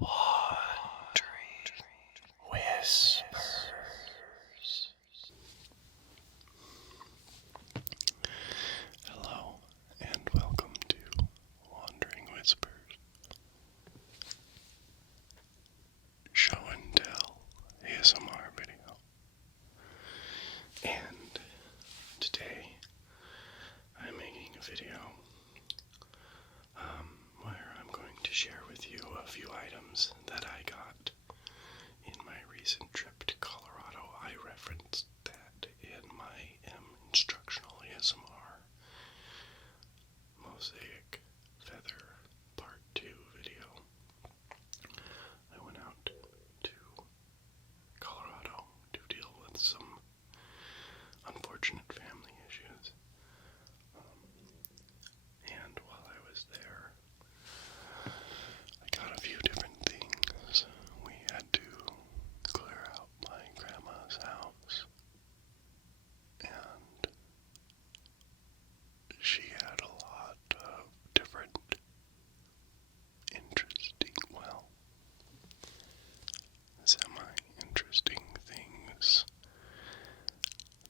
Wandering Whispers. Hello, and welcome to Wandering Whispers. Show and Tell ASMR video. And today I'm making a video where I'm going to share with you a few items that I got in my recent trip to Colorado. I referenced that in my instructional ASMR Mosaic Feather Part 2 video. I went out to Colorado to deal with some unfortunate family issues. And while I was there, I got a few different things. We had to clear out my grandma's house, and she had a lot of different interesting, semi-interesting things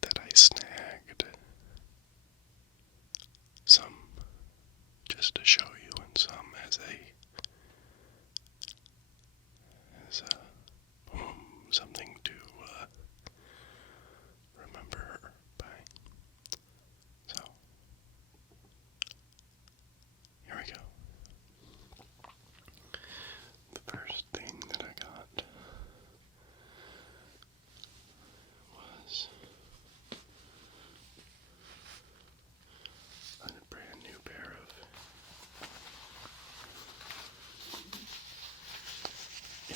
that I snagged. Some just to show you, and some as something to remember her by. So, here we go. The first thing that I got was a brand new pair of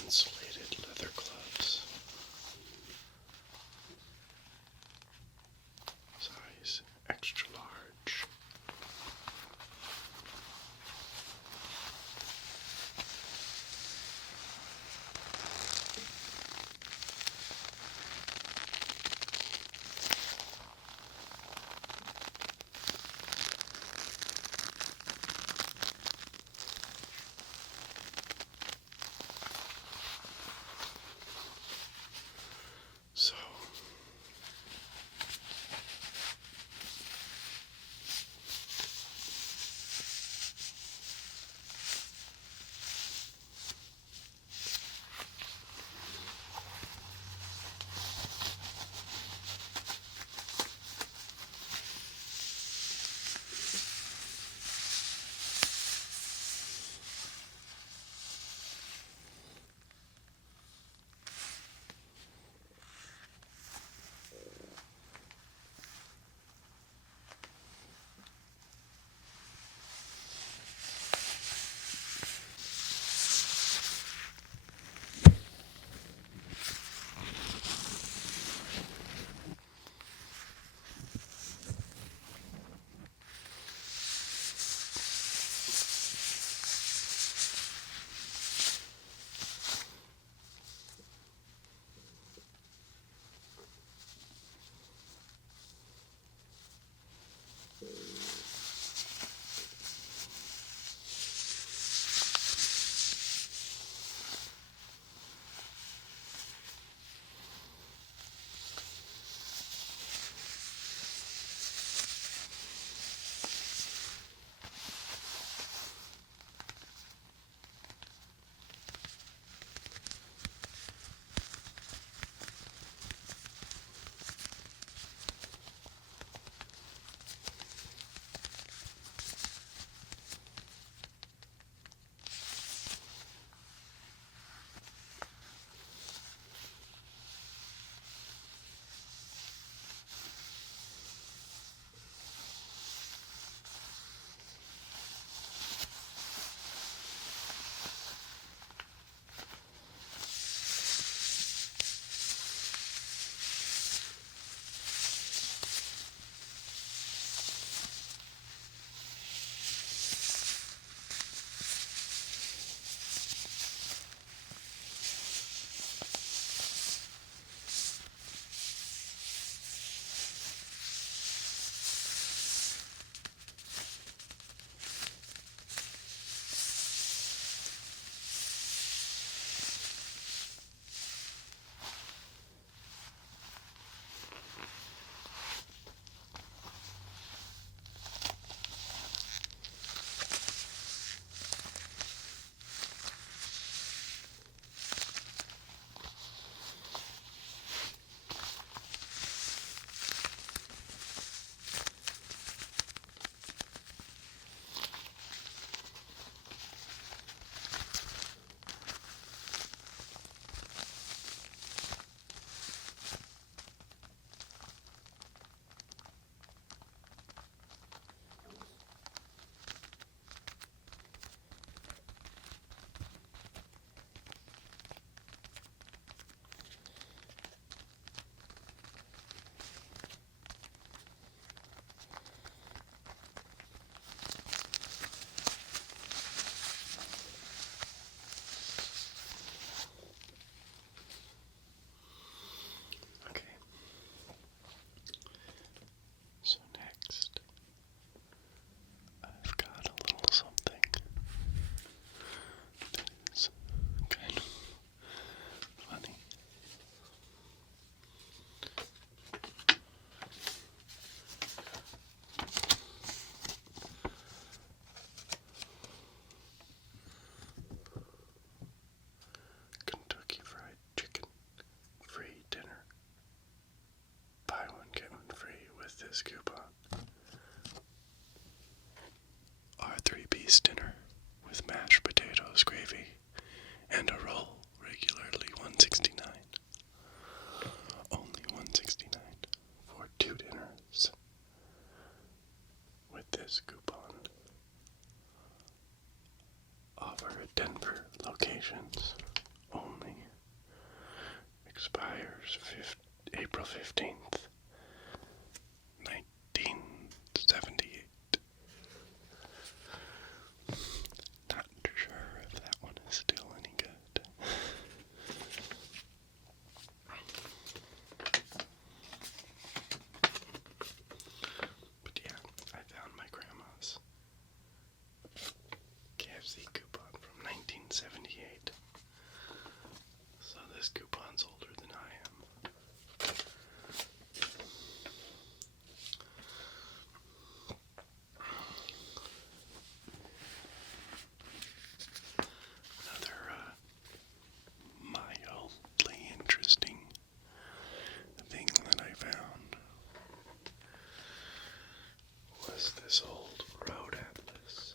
insulated leather gloves, size extra large. Denver locations only. Expires April 15th, 1978. Not sure if that one is still any good. But yeah, I found my grandma's KFC coupon from 1978. So this coupon's older than I am. Another mildly interesting thing that I found was this old road atlas.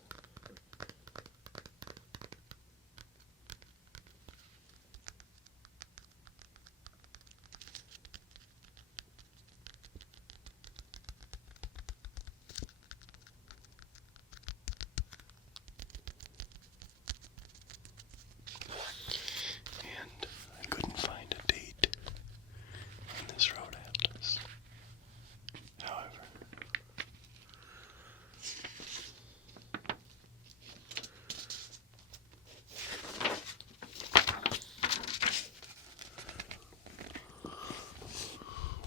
And I couldn't find a date in this road atlas. However,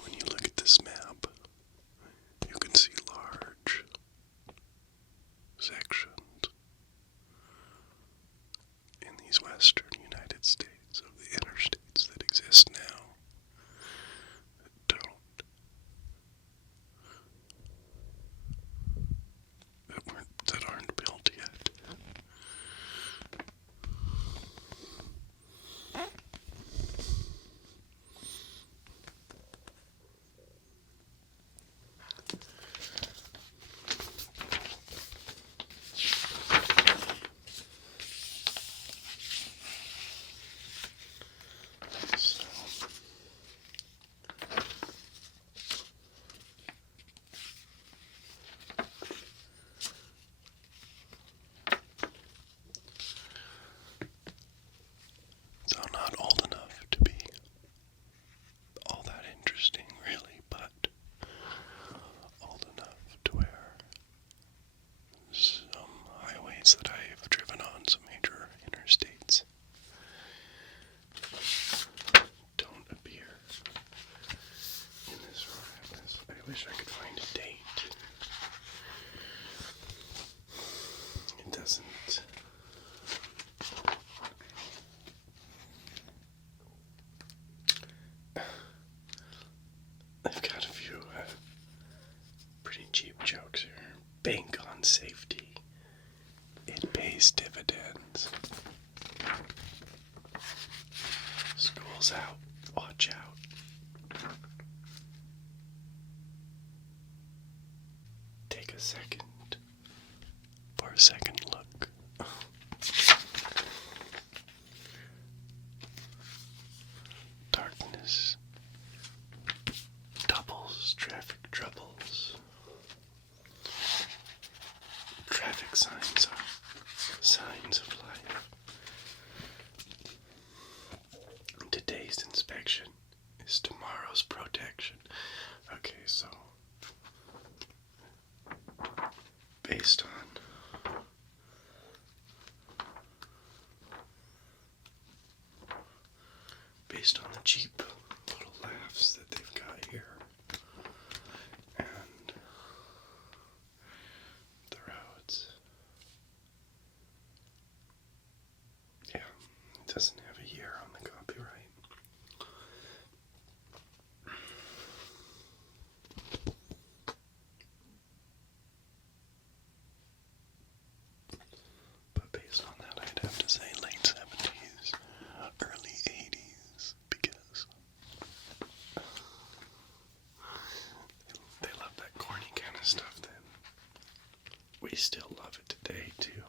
when you look at this map, you can see large sections in these western United States of the interstates that exist now that don't, that aren't built yet. So not old enough to be all that interesting, really, but old enough to where some highways that I have driven on, some major interstates, don't appear in this road atlas. I wish I could find a date. It doesn't. I've got a few pretty cheap jokes here. Bank on safety. It pays dividends. School's out. Watch out. Take a second for a second look. Darkness doubles traffic troubles. Traffic signs are signs of life. Today's inspection is tomorrow's protection. Okay, so based on the cheap little laughs that they've got here and the roads. Yeah, it doesn't have a year on the copyright. But based on that, I'd have to say late 70s, early 80s, because they love that corny kind of stuff then. We still love it today, too.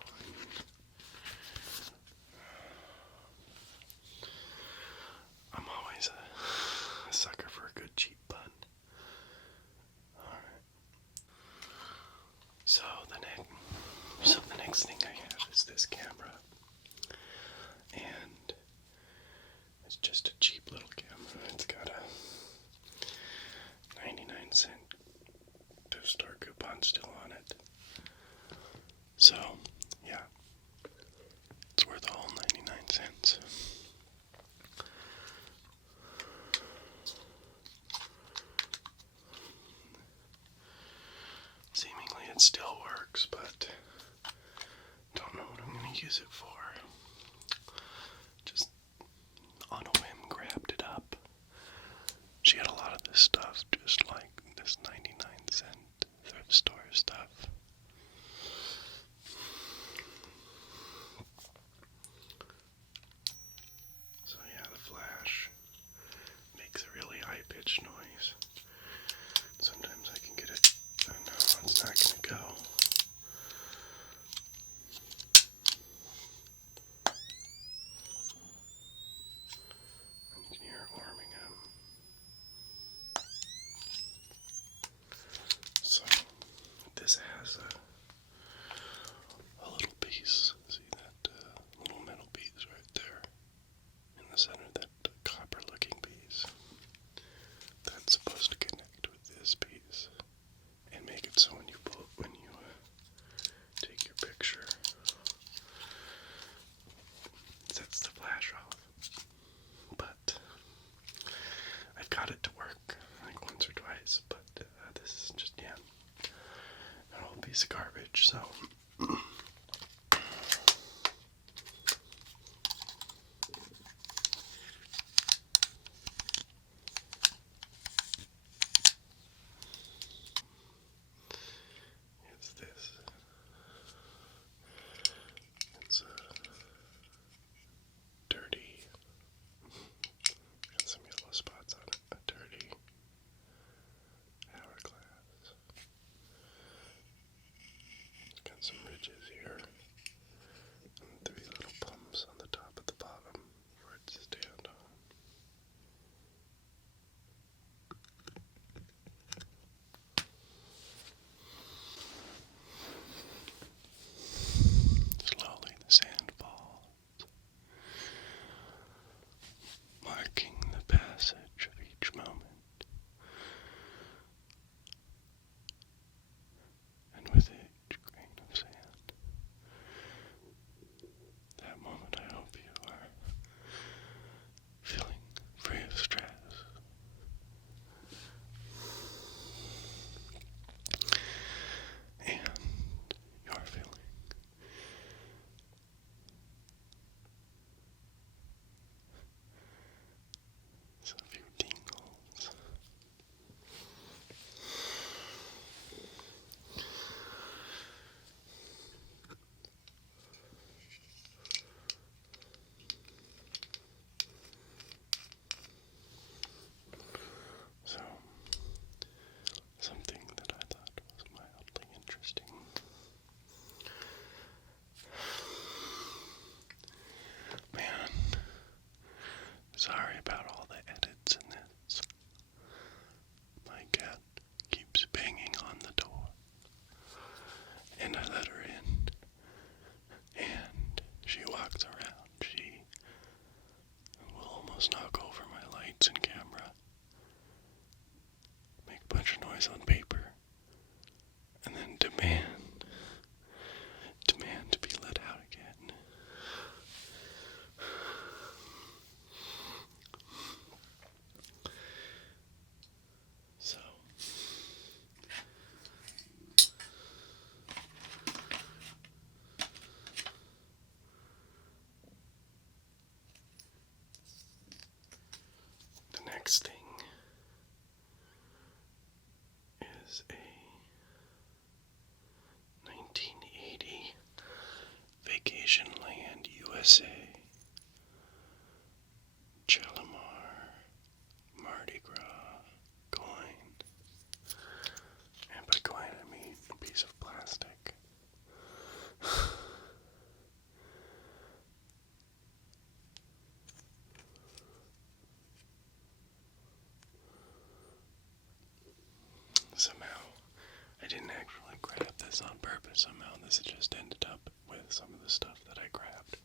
I'm always a sucker for a good cheap pun. Alright. So the next thing I have is this camera. just a cheap little camera. It's got a 99-cent gift store coupon still on it. So, yeah, it's worth all 99 cents. Seemingly it still works, but don't know what I'm going to use it for. Just on a whim grabbed it up. She had a lot of this stuff, just like this 99-cent thrift store stuff. So yeah, the flash makes a really high-pitched noise. Sometimes I can get it. Oh no, it's not going to go. And you can hear it warming up. So this has a little piece. See that little metal piece right there in the center, that copper-looking piece. That's supposed to connect with this piece and make it so when you take your picture, it sets the flash off. But I've got it to work like once or twice, but this is just, yeah, an old piece of garbage, so it's this. It's dirty. Got some yellow spots on it. A dirty hourglass. Got some ridges here. And 3 little bumps on the top at the bottom for it to stand on. Slowly the sand falls, marking the passage of each moment. And with each grain of sand, that moment I hope you are feeling free of stress. And you're feeling a few tingles. So, something that I thought was mildly interesting. Man, sorry about all the edits in this. My cat keeps banging on the door, and I let her in, and she walks around. She will almost knock over my lights and camera, make a bunch of noise on paper, and then demand to be let out again. So, the next thing is a 1980 Vacation Land USA Chalamar Mardi Gras coin. And by coin I mean a piece of plastic. Somehow, I didn't actually grab this on purpose. Somehow this just ended up with some of the stuff that I grabbed.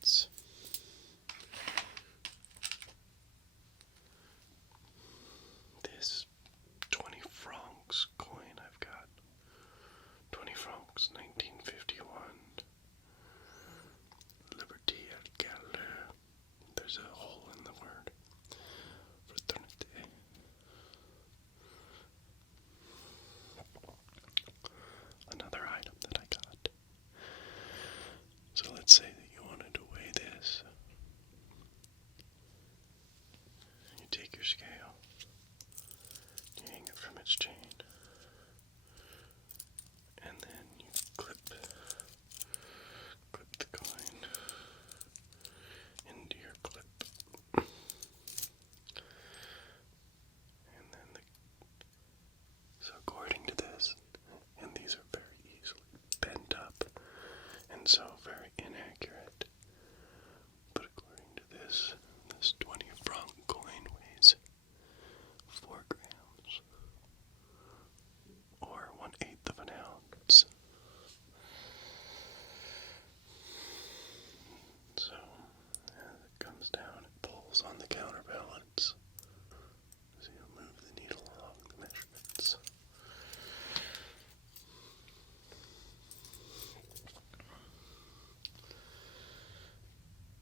it's this 20 francs coin I've got. 20 francs, 1951. Liberty et galère. There's a hole in the word. Fraternité. Another item that I got. So let's say that you wanted to weigh this. You take your scale, you hang it from its chain, and then you clip the coin into your clip. And then so according to this, and these are very easily bent up, and so very inaccurate, but according to this 20 franc coin weighs 4 grams, or 1/8 of an ounce. So, as it comes down, it pulls on the counterbalance. So you'll move the needle along the measurements.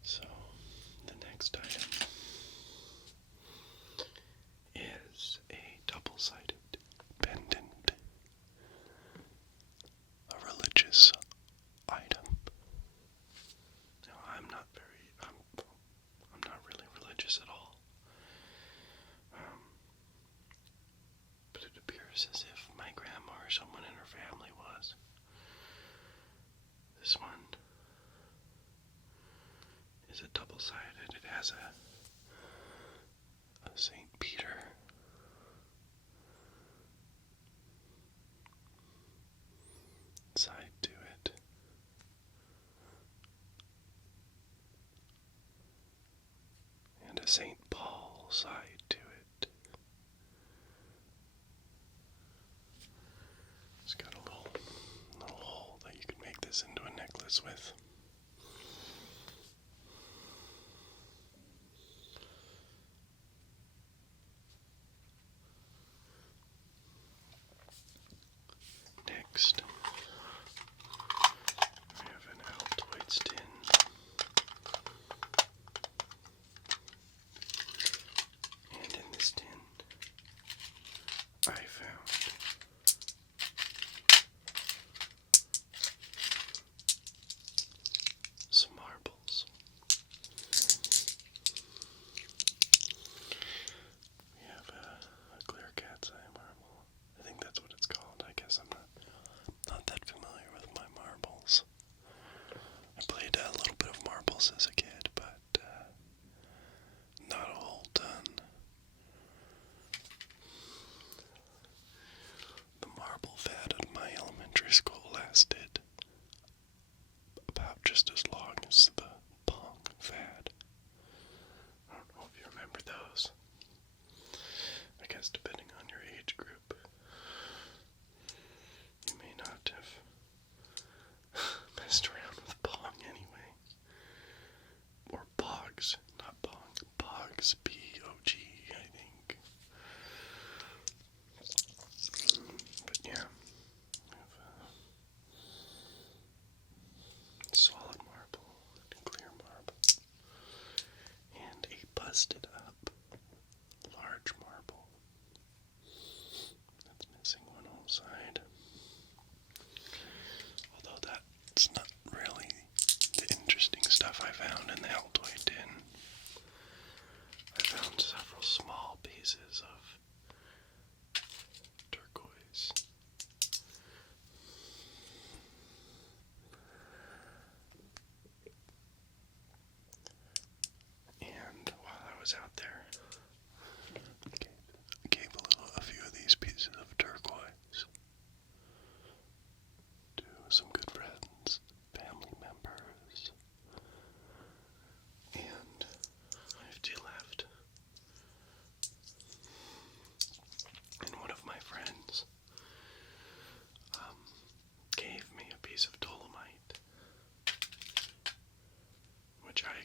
So, the next item is a double-sided pendant, a religious item. Now, I'm not really religious at all. But it appears as if my grandma or someone in her family was. This one is a double-sided. It has a St. Peter side to it. And a St. Paul side to it. It's got a little hole that you could make this into a necklace with. Next, we have an Altoids tin. And in this tin, I found some marbles. We have a clear cat's eye marble. I think that's what it's called. I guess I'm not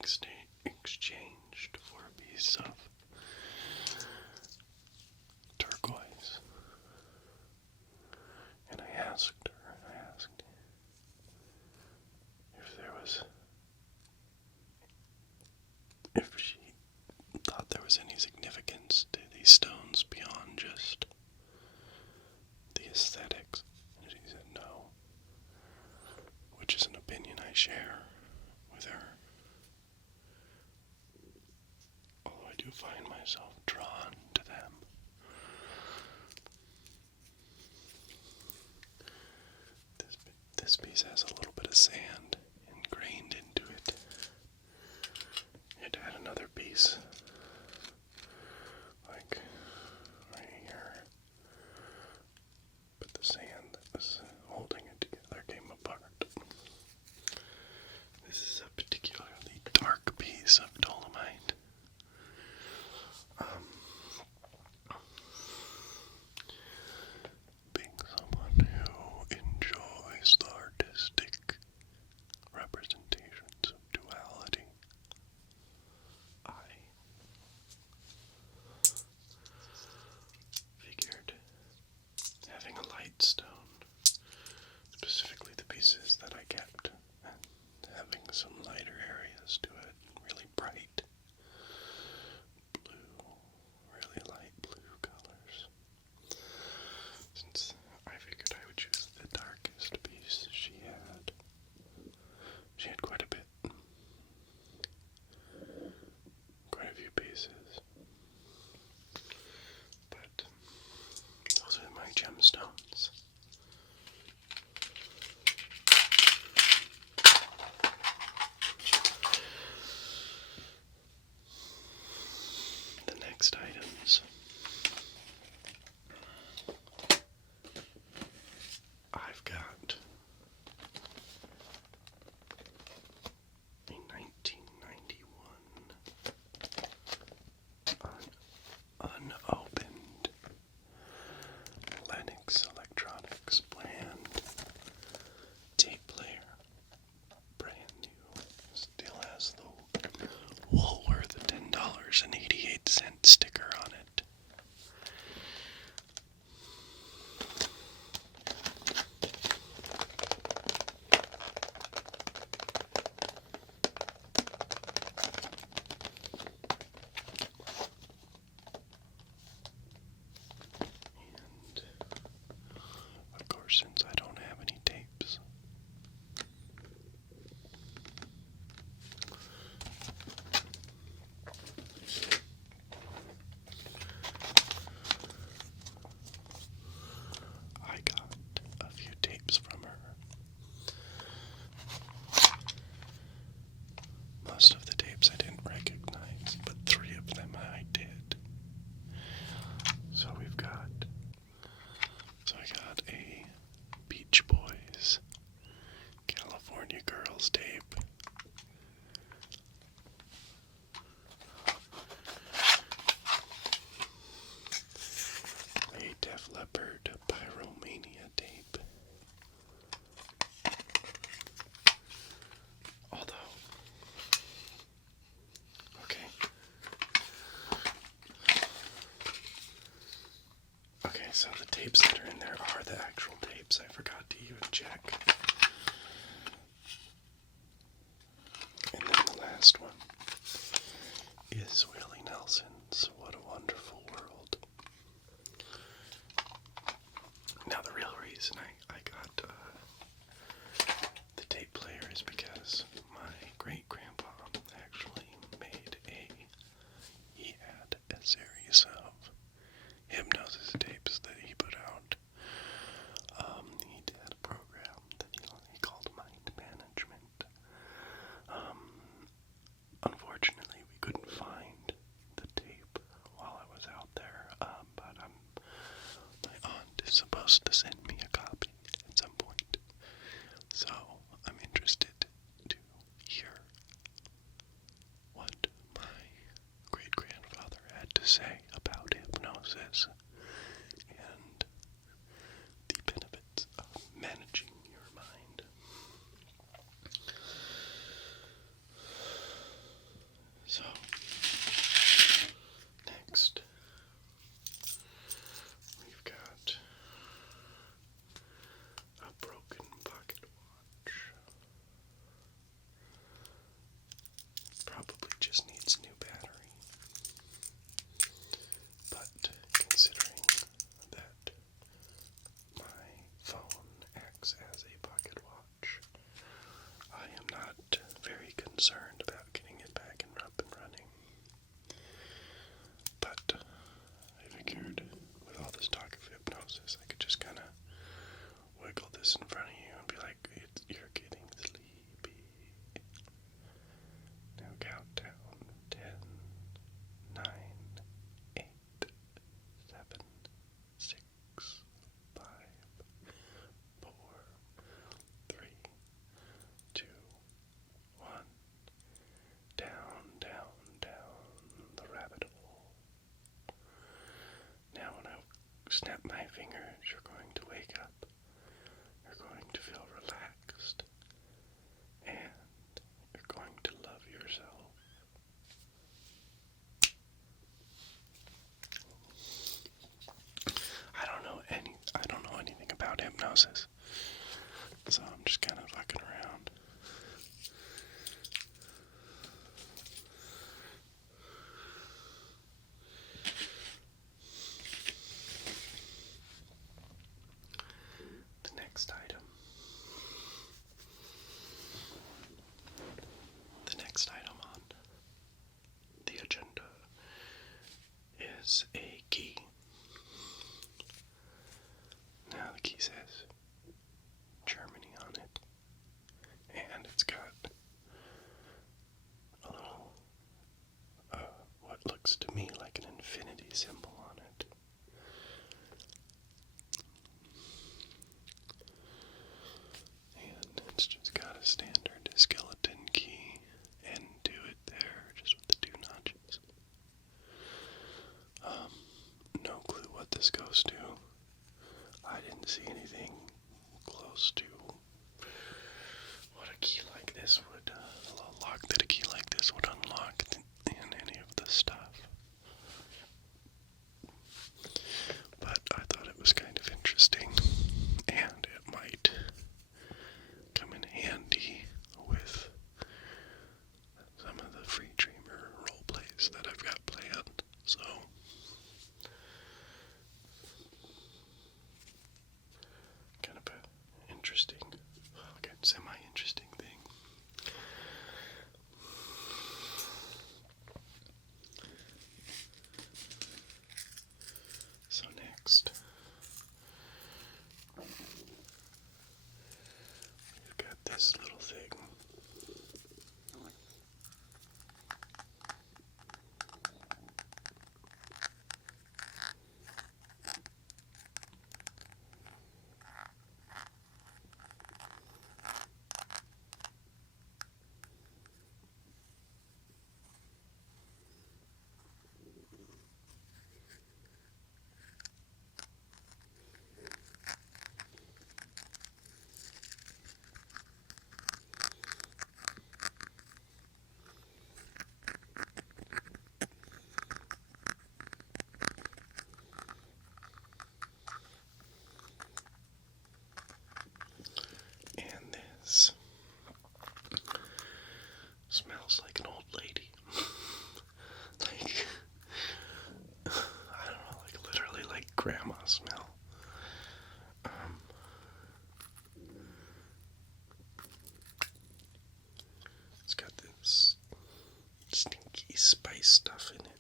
exchanged for a piece of turquoise. And I asked if she thought there was any significance to these stones beyond just the aesthetics. And she said no, which is an opinion I share with her. Although I do find myself drawn to them. This piece has a little bit of sand ingrained into it. It had another piece, like right here, but the sand that was holding it together came apart. This is a particularly dark piece of dolomite. Being someone who enjoys the artistic representations of duality, I figured having a light stone, specifically the pieces that I kept, and having some lighter areas to it, really bright blue, really light blue colors. Since I figured I would choose the darkest piece she had. She had quite a bit. Quite a few pieces. But those are my gemstones. The next items I've got a 1991 unopened Lennox Electronics brand tape player. Brand new. Still has the Woolworth $10.88 sticker on it. And of course, since I don't have any tapes, I got a few tapes from her. Most of the tapes I didn't recognize, but 3 of them I did. So I got a Beach Boys California Girls tape. A Def Leppard Pyromania tape. Although, okay, so the tapes that are in there are the actual tapes. I forgot to even check. And then the last one is Willie Nelson's What a Wonderful World. Now the real reason I got the tape player is because my great-grandpa actually he had a series of hypnosis tapes that he put out. He had a program that he called Mind Management. Unfortunately, we couldn't find the tape while I was out there, but my aunt is supposed to send me a copy at some point. So, I'm interested to hear what my great-grandfather had to say about hypnosis and the benefits of managing your mind. snap my fingers, you're going to wake up. You're going to feel relaxed. And you're going to love yourself. I don't know anything about hypnosis. So I'm just kind of fucking around. The next item on the agenda is a key. Now the key says Germany on it, and it's got a little, what looks to me like an infinity symbol on it. And it's just got a standard skeleton key end to it there, just with the 2 notches. No clue what this goes to. I didn't see anything close to what a key like this would, a lock that a key like this would unlock in any of the stuff. But I thought it was kind of interesting, and it might come in handy with some of the free dreamer role plays that I've got planned. So kind of a interesting, again, semi-interesting thing. So next, we've got this little thing. Smells like an old lady. Like, I don't know, like literally like grandma smell. It's got this stinky spice stuff in it.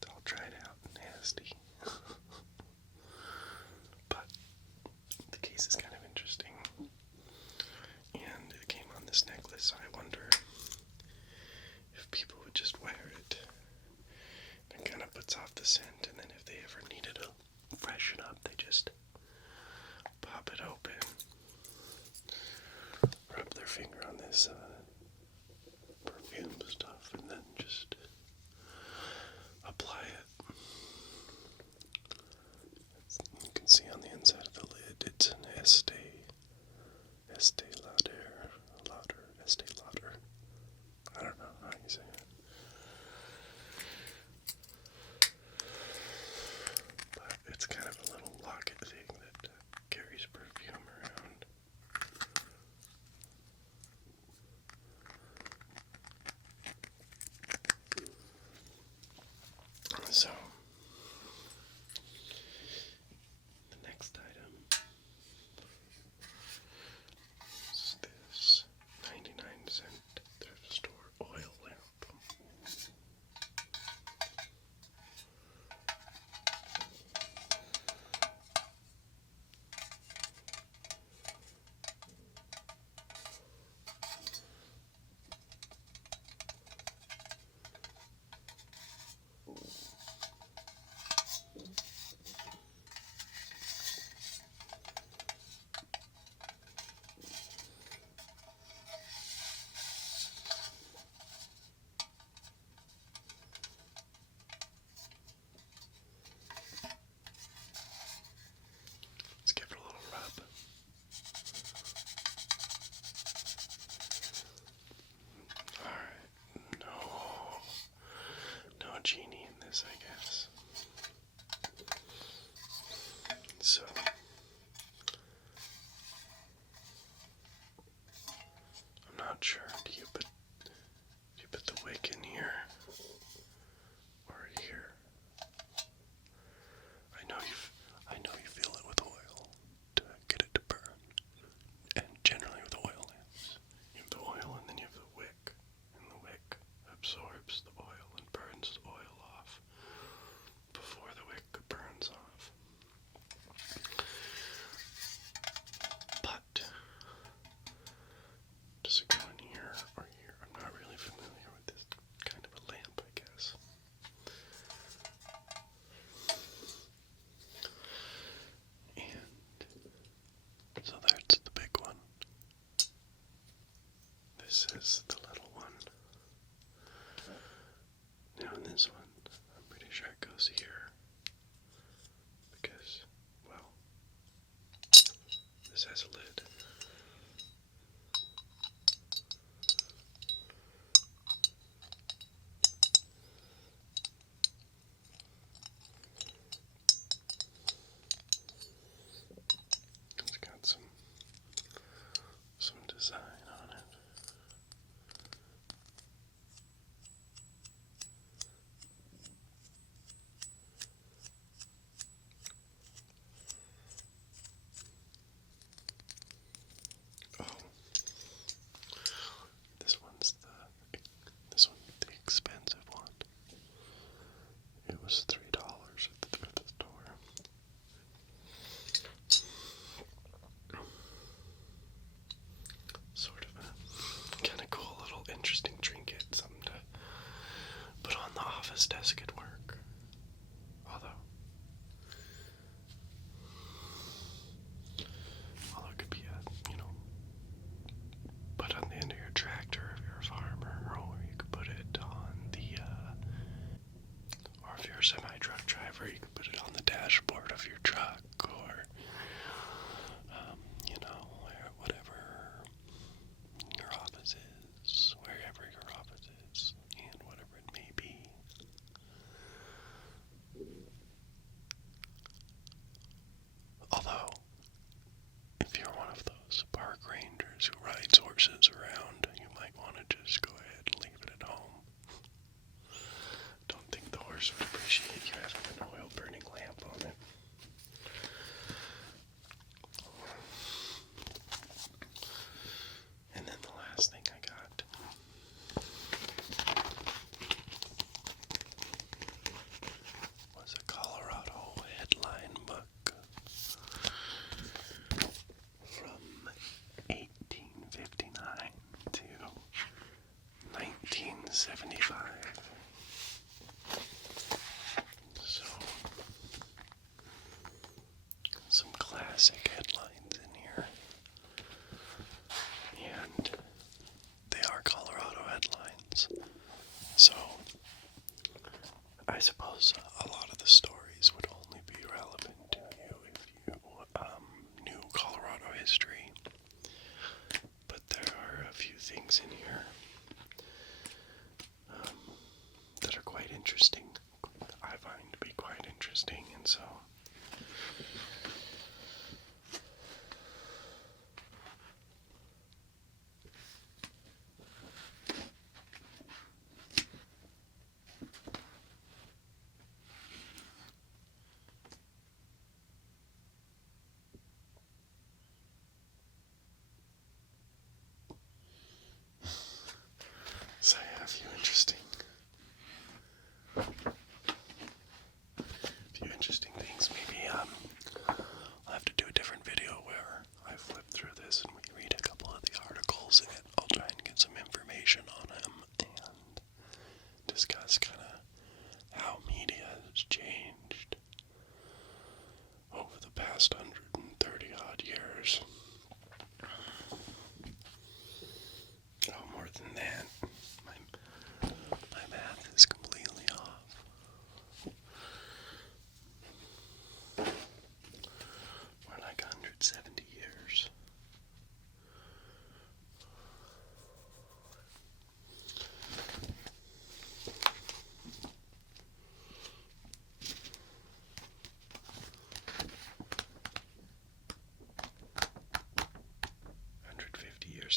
It's all dried out and nasty. But the case is kind of interesting. And it came on this necklace, so I wonder if people would just wear it. It kind of puts off the scent, and then if they ever needed to freshen up, they just pop it open, rub their finger on this perfume stuff, and then just apply it. You can see on the inside of the lid, it's an Estee Lauder. I don't know how you say it. But it's kind of a little locket thing that carries perfume around. office desk at work. Although it could be put on the end of your tractor if you're a farmer, or you could put it on or if you're a semi-truck driver, you could put it on the dashboard of your truck, or, whatever your office is, wherever your office is, and whatever it may be. Although, if you're one of those park rangers who rides horses around, you might want to just go ahead and leave it at home. Don't think the horse would appreciate you having an oil-burning lamp on it. And then the last thing I got was a Colorado headline book from 1859 to 1975. So, some classic headlines in here. And they are Colorado headlines. So, I suppose a lot of the stories would only be relevant to you if you knew Colorado history. But there are a few things in here that are quite interesting. I find to be quite interesting, and so I have a few interesting things. Maybe I'll have to do a different video where I flip through this and we read a couple of the articles, and I'll try and get some information on them and discuss kind of how media has changed over the past 130 odd years. Oh, more than that. My math is completely off. More like 170 years.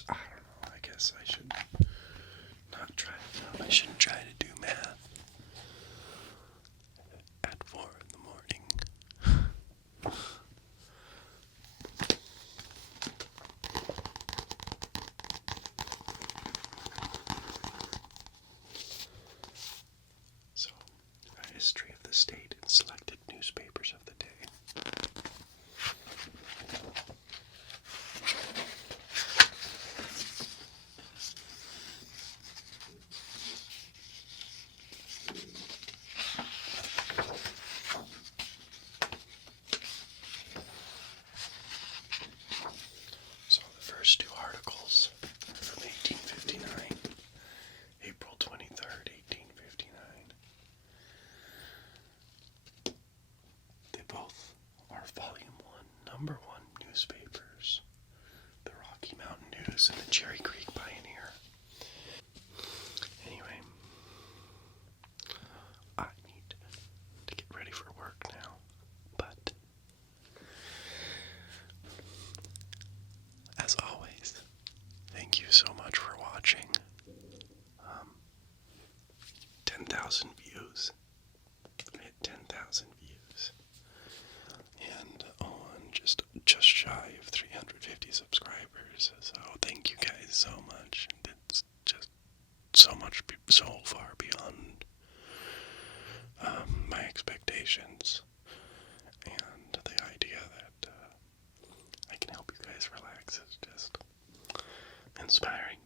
I don't know. I guess I should not try. I shouldn't try to do math at 4 in the morning. So, a history of the state and selected newspapers of the day. So the first two articles are from 1859, April 23rd, 1859. They both are Volume 1, Number 1 newspapers, the Rocky Mountain News and the Cherry Creek Pioneer. Anyway, I need to get ready for work now, but as always, thank you so much for watching. 10,000 views. I hit 10,000 views. And on just shy of 350 subscribers. So thank you guys so much. It's just so far beyond my expectations. And the idea that I can help you guys relax is just inspiring.